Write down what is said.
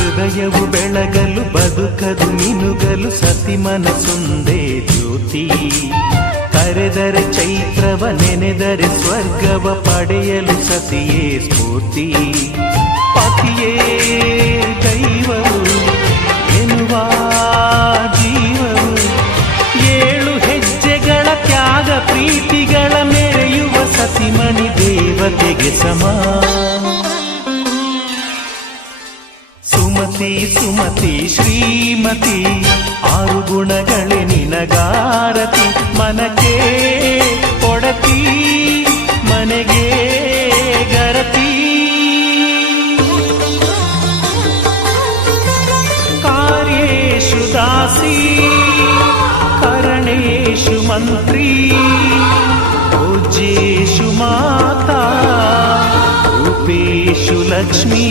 ಹೃದಯವು ಬೆಳಗಲು ಬದುಕದು ಮಿನುಗಲು ಸತಿ ಮನಸ್ಸೊಂದೇ ಜ್ಯೋತಿ. ಕರೆದರೆ ಚೈತ್ರವ ನೆನೆದರೆ ಸ್ವರ್ಗವ ಪಡೆಯಲು ಸತಿಯೇ ಸ್ಫೂರ್ತಿ. ಪತಿಯೇ ದೈವವು ಎನ್ನುವ ಜೀವವು, 7 ಹೆಜ್ಜೆಗಳ ತ್ಯಾಗ ಪ್ರೀತಿಗಳ ಮೆರೆಯುವ ಸತಿಮಣಿ ದೇವತೆಗೆ ಸಮ. ಸುಮತಿ ಸುಮತಿ ಶ್ರೀಮತಿ 6 ಗುಣಗಳೇ ನಿನಗಾರತಿ. ಮನಕ್ಕೆ ಕೊಡತಿ ಮನೆಗೆ ಗರತಿ. ಕಾರ್ಯೇಷು ದಾಸಿ ಕರಣೇಷು ಮಂತ್ರಿ. ಭೋಜ್ಯೇಷು ಮಾತಾ ರೂಪೇಷು ಲಕ್ಷ್ಮೀ.